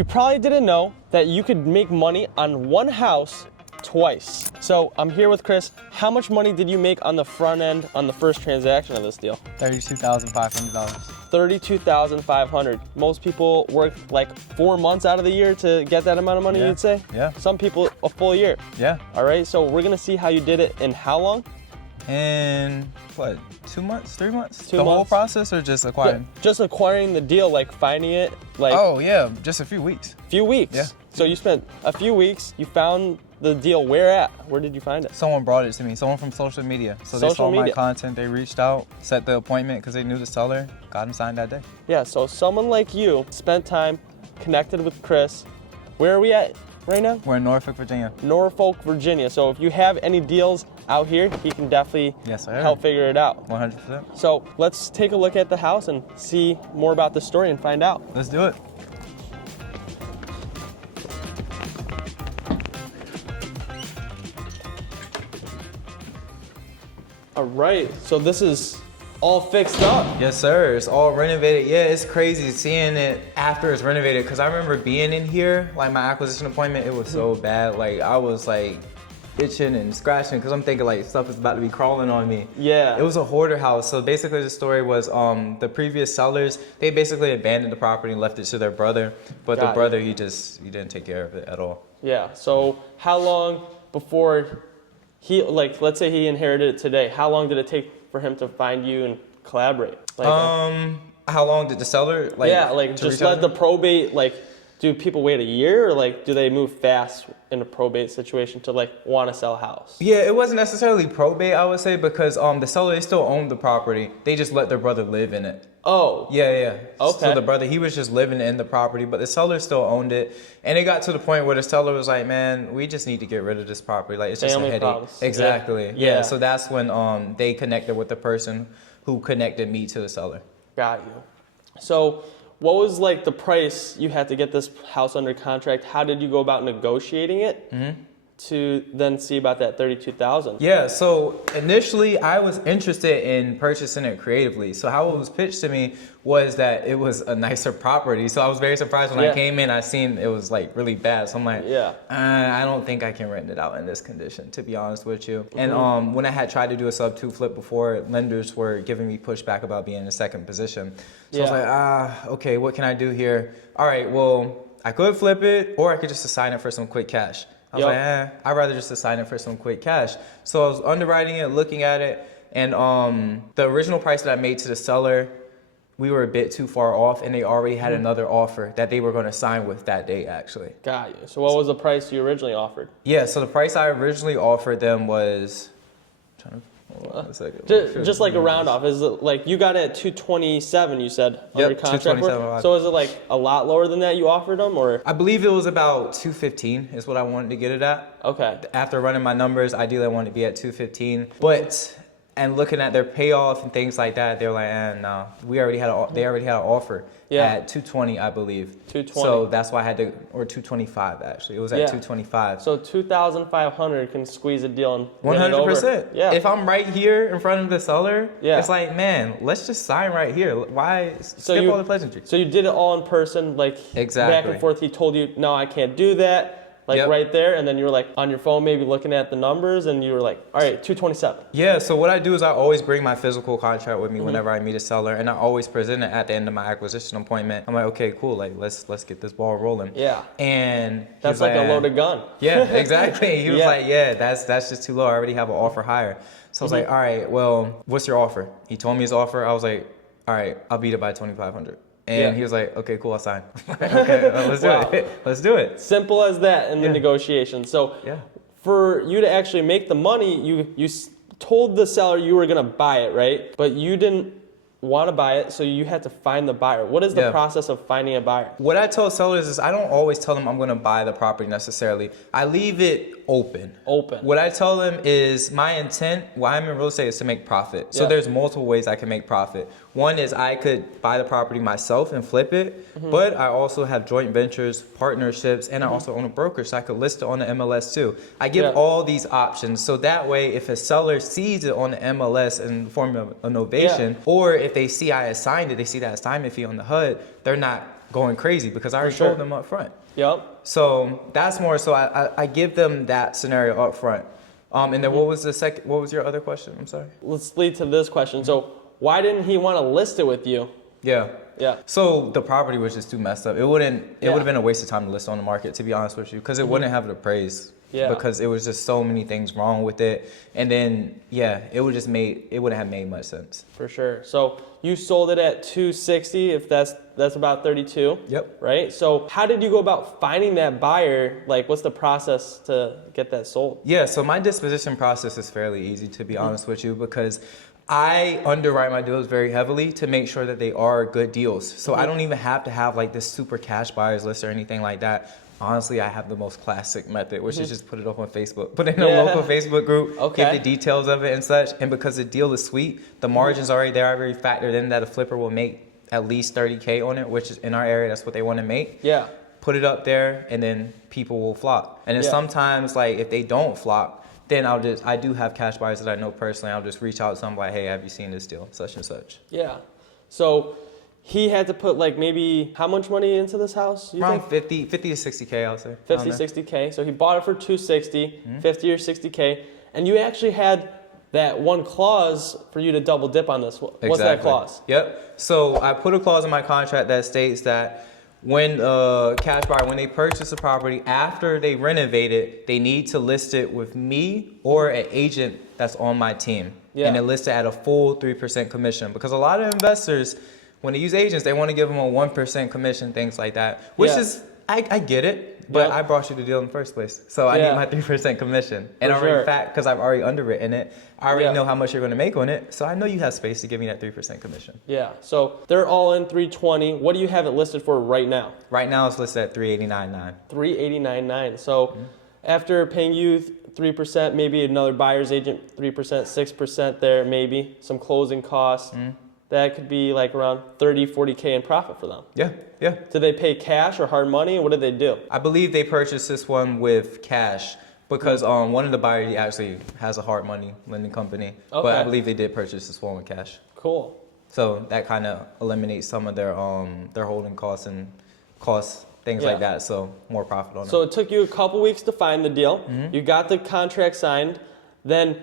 You probably didn't know that you could make money on one house twice. So I'm here with Chris. How much money did you make on the front end on the first transaction of this deal? $32,500. $32,500. Most people work like 4 months out of the year to get that amount of money, you'd say? Yeah. Some people a full year. Yeah. All right, so we're gonna see how you did it in how long? In what, 2 months, 3 months? 2 the whole months? process or just acquiring? Yeah, just acquiring the deal, like finding it, like Oh yeah, just a few weeks. few weeks. Yeah. So you spent a few weeks, you found the deal. Where at? Where did you find it? Someone brought it to me, someone from social media. So they Social saw my media. content, they reached out, set the appointment because they knew the seller, got him signed that day. Yeah, so someone like you spent time, connected with Chris. Where are we at right now? We're in Norfolk, Virginia. Norfolk, Virginia. So if you have any deals out here, he can definitely Yes, sir. help figure it out. 100%. So let's take a look at the house and see more about the story and find out. Let's do it. All right, so this is all fixed up. Yes, sir. It's all renovated. Yeah, it's crazy seeing it after it's renovated because I remember being in here, like my acquisition appointment, it was so bad. Like I was like itching and scratching because I'm thinking like stuff is about to be crawling on me. Yeah. It was a hoarder house. So basically the story was the previous sellers, they basically abandoned the property and left it to their brother. But Got the it. brother, he didn't take care of it at all. Yeah, so how long before he, like, let's say he inherited it today, how long did it take for him to find you and collaborate? Like, How long did the seller like? yeah, like to just reach out let to the me? probate, like, do people wait a year or like do they move fast in a probate situation to like want to sell a house? Yeah, it wasn't necessarily probate, I would say, because the seller, they still owned the property. They just let their brother live in it. Oh. Yeah. Okay. So the brother, he was just living in the property, but the seller still owned it. And it got to the point where the seller was like, man, we just need to get rid of this property. Like, it's just Family a headache. problems. Exactly. Yeah. Yeah. So that's when they connected with the person who connected me to the seller. Got you. So what was like the price you had to get this house under contract? How did you go about negotiating it to then see about that 32,000? Yeah, so initially I was interested in purchasing it creatively. So how it was pitched to me was that it was a nicer property. So I was very surprised when I came in, I seen it was like really bad. So I'm like, I don't think I can rent it out in this condition, to be honest with you. And when I had tried to do a sub 2 flip before, lenders were giving me pushback about being in a second position. So I was like, okay, what can I do here? All right, well, I could flip it or I could just assign it for some quick cash. I was like, I'd rather just assign it for some quick cash. So I was underwriting it, looking at it, and the original price that I made to the seller, we were a bit too far off, and they already had another offer that they were going to sign with that day, actually. Got you. So what was the price you originally offered? Yeah, so the price I originally offered them was, hold on a second. Just like a round off, is it like you got it at 227? You said under contract. 227. So is it like a lot lower than that you offered them, or? I believe it was about 215 is what I wanted to get it at. Okay. After running my numbers, ideally I wanted to be at 215, but. And looking at their payoff and things like that, they're like, no, they already had an offer at 220, I believe. 220. So that's why I had to, or 225 actually. It was at 225. So 2,500 can squeeze a deal and win it over. 100%. Yeah. If I'm right here in front of the seller, it's like, man, let's just sign right here. Why skip all the pleasantries? So you did it all in person, like back and forth. He told you, no, I can't do that. Like right there, and then you were like on your phone maybe looking at the numbers, and you were like, all right, 227. Yeah, so what I do is I always bring my physical contract with me whenever I meet a seller, and I always present it at the end of my acquisition appointment. I'm like, okay, cool, like let's get this ball rolling. Yeah. And that's like a loaded gun. Yeah, exactly. He was like, yeah, that's just too low. I already have an offer higher. So I was like, all right, well, what's your offer? He told me his offer. I was like, all right, I'll beat it by 2,500. And he was like, okay, cool, I'll sign. Okay, let's do it. Let's do it. Simple as that in the negotiation. So for you to actually make the money, you told the seller you were going to buy it, right? But you didn't want to buy it, so you had to find the buyer. What is the process of finding a buyer? What I tell sellers is I don't always tell them I'm going to buy the property necessarily. I leave it open. What I tell them is my intent, why I'm in real estate, is to make profit. So there's multiple ways I can make profit. One is I could buy the property myself and flip it, but I also have joint ventures, partnerships, and I also own a brokerage, so I could list it on the MLS too. I give all these options, so that way if a seller sees it on the MLS in the form of a novation, or if they see I assigned it, they see that assignment fee on the HUD, they're not going crazy because I already told them up front. Yep. So that's more so I give them that scenario up front. And then what was your other question? I'm sorry. Let's lead to this question. So why didn't he want to list it with you? Yeah. Yeah. So the property was just too messed up. It would have been a waste of time to list on the market, to be honest with you, because it wouldn't have it appraised. Yeah. Because it was just so many things wrong with it. And then, it wouldn't have made much sense. For sure. So you sold it at 260, if that's about 32. Yep. Right? So how did you go about finding that buyer? Like, what's the process to get that sold? Yeah, so my disposition process is fairly easy, to be honest with you, because I underwrite my deals very heavily to make sure that they are good deals. So I don't even have to have like this super cash buyers list or anything like that. Honestly, I have the most classic method, which is just put it up on Facebook. Put it in a local Facebook group, give the details of it and such. And because the deal is sweet, the margins already there are already factored in that a flipper will make at least 30K on it, which is in our area, that's what they want to make. Yeah. Put it up there and then people will flock. And then sometimes like if they don't flock, then I do have cash buyers that I know personally. I'll just reach out to them like, hey, have you seen this deal? Such and such. Yeah. So he had to put like maybe how much money into this house? Around 50 to 60K, I'll say. 50, 60K. So he bought it for 260, 50 or 60K. And you actually had that one clause for you to double dip on this. What's that clause? Yep. So I put a clause in my contract that states that when cash buyer, when they purchase a property after they renovate it, they need to list it with me or an agent that's on my team. Yeah. And they list it at a full 3% commission. Because a lot of investors, when they use agents, they want to give them a 1% commission, things like that. Which is, I get it, but I brought you the deal in the first place. So I need my 3% commission. And already fact, because I've already underwritten it, I already know how much you're going to make on it. So I know you have space to give me that 3% commission. Yeah. So they're all in 320. What do you have it listed for right now? Right now it's listed at 389.9. 389.9. So after paying you 3%, maybe another buyer's agent 3%, 6% there, maybe some closing costs. That could be like around 30, 40K in profit for them. Yeah, yeah. Did they pay cash or hard money? What did they do? I believe they purchased this one with cash because one of the buyers actually has a hard money lending company. Okay. But I believe they did purchase this one with cash. Cool. So that kind of eliminates some of their holding costs and things like that. So more profit on it. So it took you a couple weeks to find the deal. You got the contract signed. Then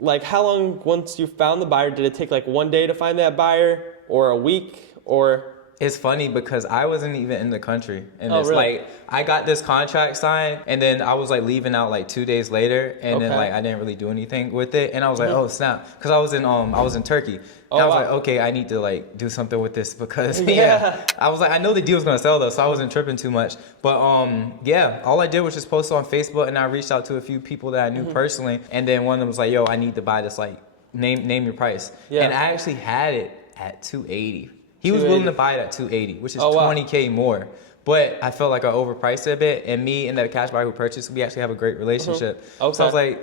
like how long once you found the buyer, did it take like one day to find that buyer or a week or? It's funny because I wasn't even in the country and it's really? Like I got this contract signed and then I was like leaving out like 2 days later and then like I didn't really do anything with it and I was like, oh snap, because I was in Turkey. And I was like, okay, I need to like do something with this because I was like, I know the deal's gonna sell though, so I wasn't tripping too much. But all I did was just post on Facebook and I reached out to a few people that I knew personally, and then one of them was like, yo, I need to buy this, like name your price. Yeah. And I actually had it at 280. He was willing to buy it at 280, which is 20K more. But I felt like I overpriced it a bit, and me and that cash buyer who purchased, we actually have a great relationship. Okay. So I was like,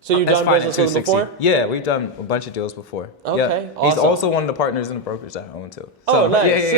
so you've done business with him before? Yeah, we've done a bunch of deals before. Okay, yeah. Awesome. He's also one of the partners in the brokerage that I own too. So, nice.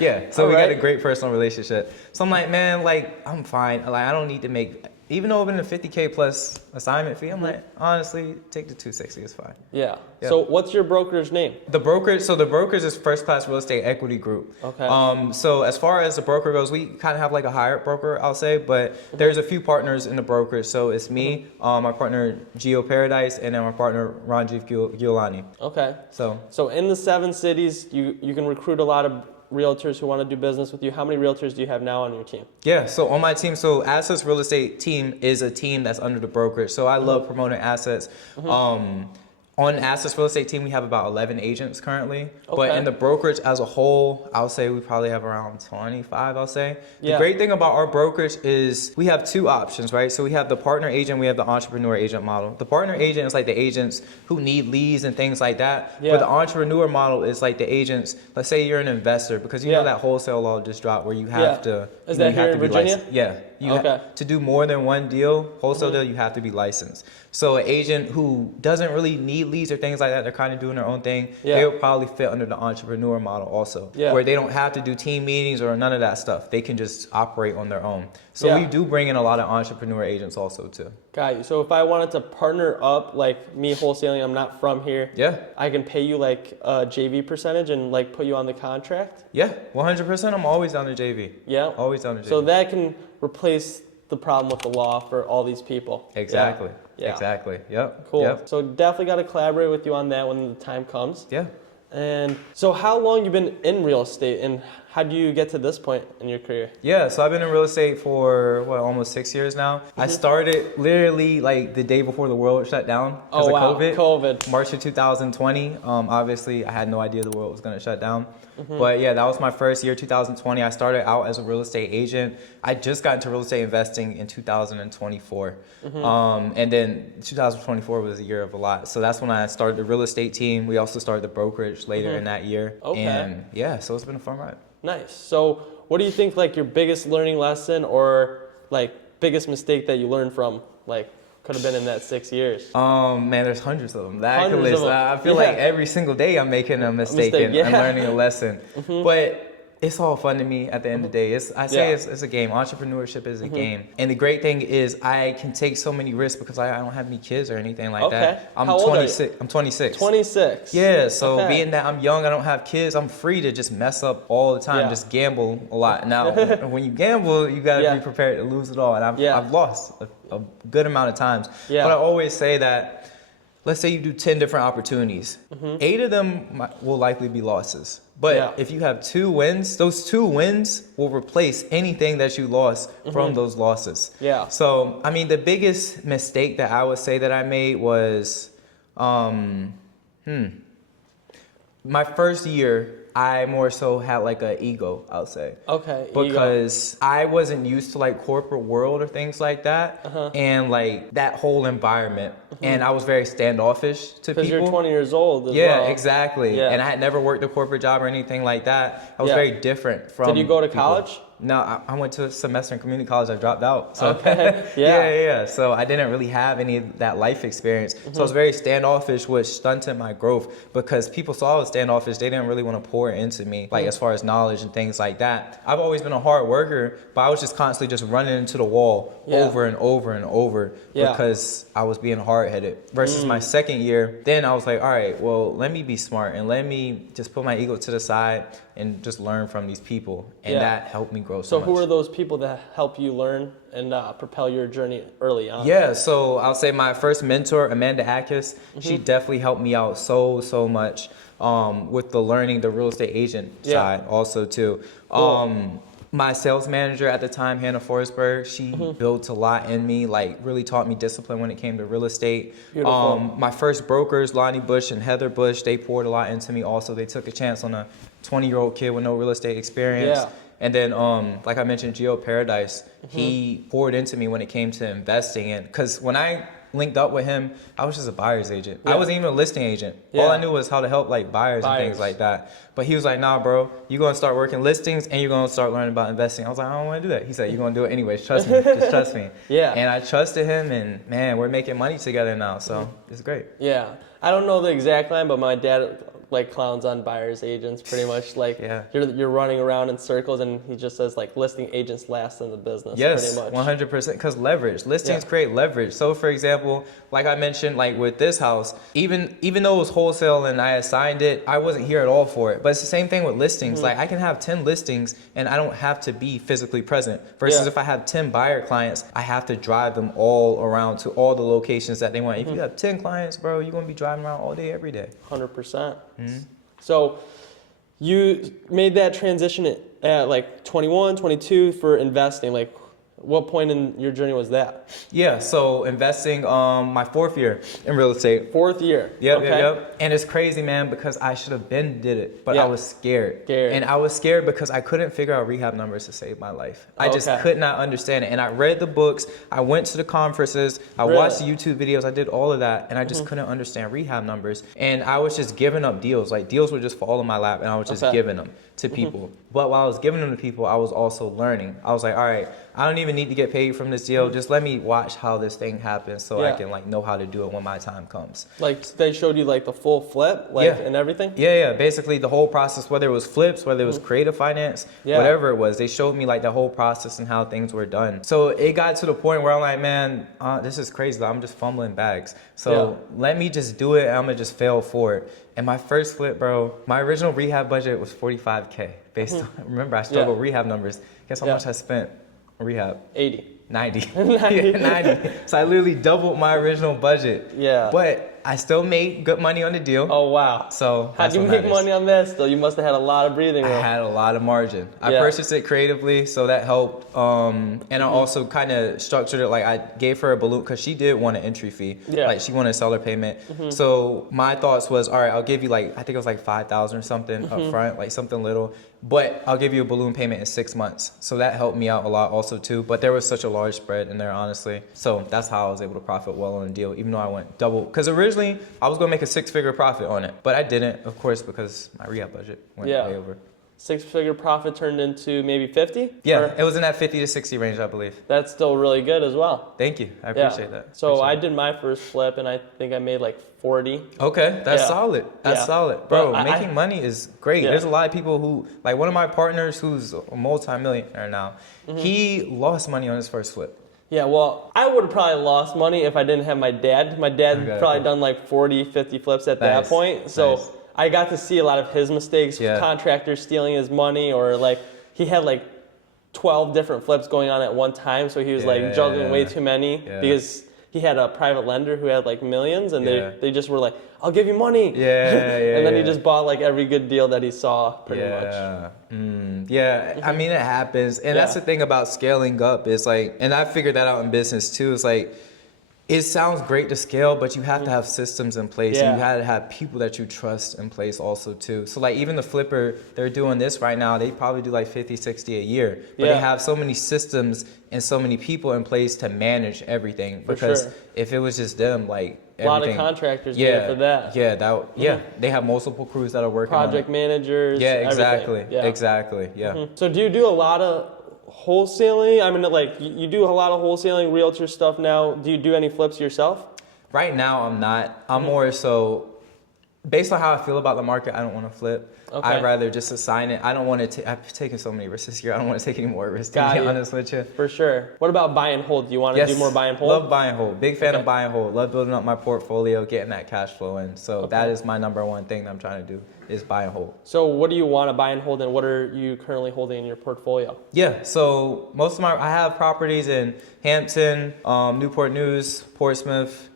Yeah. So we got a great personal relationship. So I'm like, man, like I'm fine. Like I don't need to make, even though I've been a 50K plus assignment fee, I'm like, honestly, take the 260, it's fine. Yeah. So what's your brokerage name? The brokerage is First Class Real Estate Equity Group. Okay. So as far as the broker goes, we kind of have like a hired broker, I'll say, but there's a few partners in the brokerage. So it's me, my partner Gio Paradise, and then my partner Ranjiv Giolani. Okay. So in the 7 cities, you can recruit a lot of realtors who want to do business with you. How many realtors do you have now on your team? Yeah, so on my team, so Assets Real Estate team is a team that's under the brokerage. So I love promoting assets. On Assets Real Estate team, we have about 11 agents currently. Okay. But in the brokerage as a whole, I'll say we probably have around 25, I'll say. The great thing about our brokerage is we have 2 options, right? So we have the partner agent, we have the entrepreneur agent model. The partner agent is like the agents who need leads and things like that. But the entrepreneur model is like the agents, let's say you're an investor, because you know that wholesale law just dropped where you have to. Is that here in Virginia? Yeah. To do more than one deal, wholesale deal, you have to be licensed. So an agent who doesn't really need leads or things like that, they're kind of doing their own thing. Yeah. They would probably fit under the entrepreneur model also, where they don't have to do team meetings or none of that stuff. They can just operate on their own. So we do bring in a lot of entrepreneur agents also too. Got you. So if I wanted to partner up, like me wholesaling, I'm not from here. Yeah. I can pay you like a JV percentage and like put you on the contract. Yeah, 100%. I'm always down to JV. Yeah. Always down to JV. So that can replace the problem with the law for all these people. Exactly. Yeah. Exactly. Yep. Cool. Yep. So definitely got to collaborate with you on that when the time comes. Yeah. And so how long you been in real estate and how do you get to this point in your career? Yeah, so I've been in real estate for almost 6 years now. I started literally like the day before the world shut down because of COVID. March of 2020. Obviously, I had no idea the world was going to shut down. But yeah, that was my first year, 2020. I started out as a real estate agent. I just got into real estate investing in 2024. And then 2024 was a year of a lot. So that's when I started the real estate team. We also started the brokerage later in that year. Okay. And yeah, so it's been a fun ride. Nice. So what do you think like your biggest learning lesson or like biggest mistake that you learned from like could have been in that 6 years? Man, there's hundreds of them that I could list. I feel like every single day I'm making a mistake and I'm learning a lesson. But it's all fun to me at the end of the day. It's a game. Entrepreneurship is a game. And the great thing is I can take so many risks because I don't have any kids or anything like that. I'm 26. I'm 26. 26. Yeah, so being that I'm young, I don't have kids, I'm free to just mess up all the time, just gamble a lot. Now, when you gamble, you got to be prepared to lose it all. And I've lost a good amount of times. But I always say that, let's say you do 10 different opportunities. 8 of them will likely be losses. But if you have 2 wins, those 2 wins will replace anything that you lost from those losses. Yeah. So, I mean, the biggest mistake that I would say that I made was, my first year, I more so had like an ego, I'll say. Okay. Because I wasn't used to like corporate world or things like that, and like that whole environment. And I was very standoffish to people. Because you're 20 years old as well. Yeah, exactly. Yeah. And I had never worked a corporate job or anything like that. I was very different from. Did you go to college? No, I went to a semester in community college. I dropped out. So yeah. So I didn't really have any of that life experience. So I was very standoffish, which stunted my growth because people saw I was standoffish. They didn't really want to pour into me, like as far as knowledge and things like that. I've always been a hard worker, but I was just constantly just running into the wall over and over and over because I was being hard-headed. Versus my second year, then I was like, all right, well, let me be smart and let me just put my ego to the side and just learn from these people. And that helped me grow so much. So who are those people that help you learn and propel your journey early on? Yeah, so I'll say my first mentor, Amanda Akis, she definitely helped me out so much with the learning the real estate agent side also too. Cool. My sales manager at the time, Hannah Forsberg, she built a lot in me, like really taught me discipline when it came to real estate. My first brokers, Lonnie Bush and Heather Bush, they poured a lot into me also. They took a chance on a 20-year-old kid with no real estate experience. Yeah. And then, like I mentioned, Gio Paradise, he poured into me when it came to investing. And because when I linked up with him, I was just a buyer's agent. I wasn't even a listing agent. All I knew was how to help like buyers and things like that. But he was like, nah, bro, you're going to start working listings and you're going to start learning about investing. I was like, I don't want to do that. He said, you're going to do it anyways. Trust me. Just trust me. And I trusted him, and man, we're making money together now. So it's great. Yeah. I don't know the exact line, but my dad like clowns on buyer's agents pretty much. Like you're running around in circles, and he just says like listing agents last in the business. Yes, pretty much. 100%. Because leverage, listings create leverage. So for example, like I mentioned, like with this house, even though it was wholesale and I assigned it, I wasn't here at all for it. But it's the same thing with listings. Like I can have 10 listings and I don't have to be physically present. Versus if I have 10 buyer clients, I have to drive them all around to all the locations that they want. If you have 10 clients, bro, you're gonna be driving around all day, every day. 100%. So you made that transition at like 21, 22 for investing. Like what point in your journey was that? Yeah, so investing my 4th year in real estate. 4th year. Yep. And it's crazy, man, because I should have been did it, but I was scared. And I was scared because I couldn't figure out rehab numbers to save my life. I just could not understand it. And I read the books, I went to the conferences, I watched the YouTube videos, I did all of that, and I just couldn't understand rehab numbers. And I was just giving up deals. Like deals would just fall in my lap, and I was just giving them to people. But while I was giving them to people, I was also learning. I was like, all right, I don't even even need to get paid from this deal. Just let me watch how this thing happens so I can like know how to do it when my time comes. Like they showed you like the full flip, like and everything? Yeah. Basically the whole process, whether it was flips, whether it was creative finance, whatever it was, they showed me like the whole process and how things were done. So it got to the point where I'm like, man, this is crazy. I'm just fumbling bags. So let me just do it and I'm gonna just fail forward. And my first flip, bro, my original rehab budget was $45K. Based on, remember I struggled with rehab numbers. Guess how much I spent on rehab? 80. 90. 90. So I literally doubled my original budget. Yeah. But I still made good money on the deal. Oh, wow. So how'd you make money on that still? You must have had a lot of breathing room. I had a lot of margin. I purchased it creatively, so that helped. And I also kind of structured it like I gave her a balloon because she did want an entry fee. Yeah. Like she wanted a seller payment. So my thoughts was, all right, I'll give you like, I think it was like 5,000 or something up front, like something little. But I'll give you a balloon payment in 6 months. So that helped me out a lot also too. But there was such a large spread in there, honestly. So that's how I was able to profit well on the deal, even though I went double. Because originally I was gonna make a 6-figure profit on it. But I didn't, of course, because my rehab budget went way over. 6-figure profit turned into maybe 50? Yeah, it was in that 50 to 60 range, I believe. That's still really good as well. Thank you. I appreciate that. So I did my first flip and I think I made like 40. Okay, that's solid. That's solid. Bro, making money is great. There's a lot of people who, like one of my partners who's a multi-millionaire now, he lost money on his first flip. Yeah, well, I would have probably lost money if I didn't have my dad. My dad probably done like 40, 50 flips at that point. So I got to see a lot of his mistakes, contractors stealing his money, or like he had like 12 different flips going on at one time. So he was like juggling way too many because he had a private lender who had like millions and they just were like, I'll give you money. And then he just bought like every good deal that he saw pretty much. I mean, it happens. And that's the thing about scaling up is like, and I figured that out in business too, is like, it sounds great to scale, but you have to have systems in place and you have to have people that you trust in place also too. So like even the flipper, they're doing this right now, they probably do like 50, 60 a year, but they have so many systems and so many people in place to manage everything. Because if it was just them, like a lot of contractors for that. They have multiple crews that are working project on managers. Exactly. So do you do a lot of wholesaling? I mean, like you do a lot of wholesaling, realtor stuff now. Do you do any flips yourself? Right now, I'm not. I'm more so, based on how I feel about the market, I don't want to flip. I'd rather just assign it. I don't want to. I've taken so many risks this year. I don't want to take any more risks, to be honest with you. For sure. What about buy and hold? Do you want to do more buy and hold? Love buy and hold. Big fan of buy and hold. Love building up my portfolio, getting that cash flow in. So that is my number one thing that I'm trying to do, is buy and hold. So what do you want to buy and hold, and what are you currently holding in your portfolio? Yeah, so I have properties in Hampton, Newport News, Portsmouth,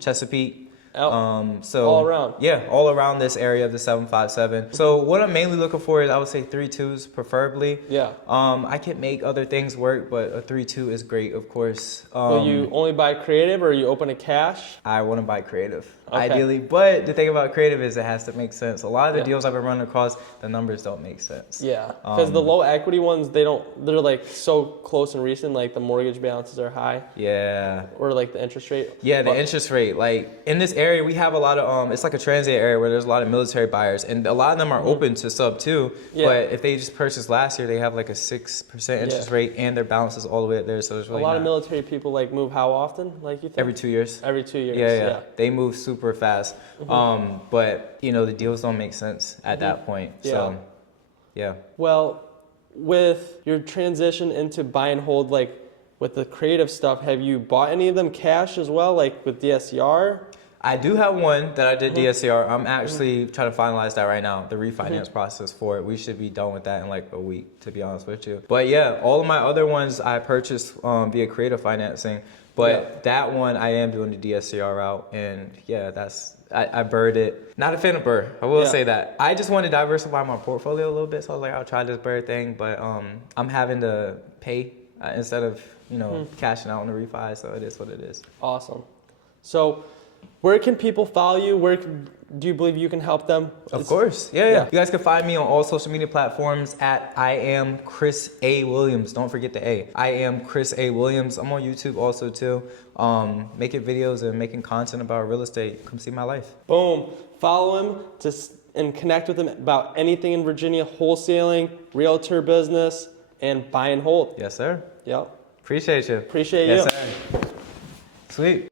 Chesapeake. So all around. Yeah, all around this area of the 757. So what I'm mainly looking for is, I would say 3.2s preferably. Yeah. I can make other things work, but a 3.2 is great, of course. Will you only buy creative, or are you open to cash? I want to buy creative. Ideally, but the thing about creative is it has to make sense. A lot of the deals I've been running across, the numbers don't make sense. Yeah, because the low equity ones, they're like so close and recent, like the mortgage balances are high. Yeah. Or like the interest rate. Yeah, the interest rate. Like in this area, we have a lot of, it's like a transit area where there's a lot of military buyers, and a lot of them are open to sub too. But if they just purchased last year, they have like a 6% interest rate, and their balance is all the way up there. So there's really a lot of military people like move how often? Like you think? Every 2 years. Every 2 years. Yeah. They move super fast. But the deals don't make sense at that point. So yeah. Well, with your transition into buy and hold, like with the creative stuff, have you bought any of them cash as well, like with DSCR? I do have one that I did DSCR. I'm actually trying to finalize that right now, the refinance process for it. We should be done with that in like a week, to be honest with you. But yeah, all of my other ones I purchased via creative financing. But that one I am doing the DSCR route, and I bird it. Not a fan of bird, I will say that. I just want to diversify my portfolio a little bit, so I was like, I'll try this bird thing, but I'm having to pay instead of cashing out on the refi, so it is what it is. Awesome. So where can people follow you? Where do you believe you can help them? Of course. Yeah. You guys can find me on all social media platforms at I am Chris A. Williams. Don't forget the A. I am Chris A. Williams. I'm on YouTube also too. Making videos and making content about real estate. Come see my life. Boom. Follow him and connect with him about anything in Virginia, wholesaling, realtor business, and buy and hold. Yes, sir. Yep. Appreciate you. Appreciate yes, you. Sir. Sweet.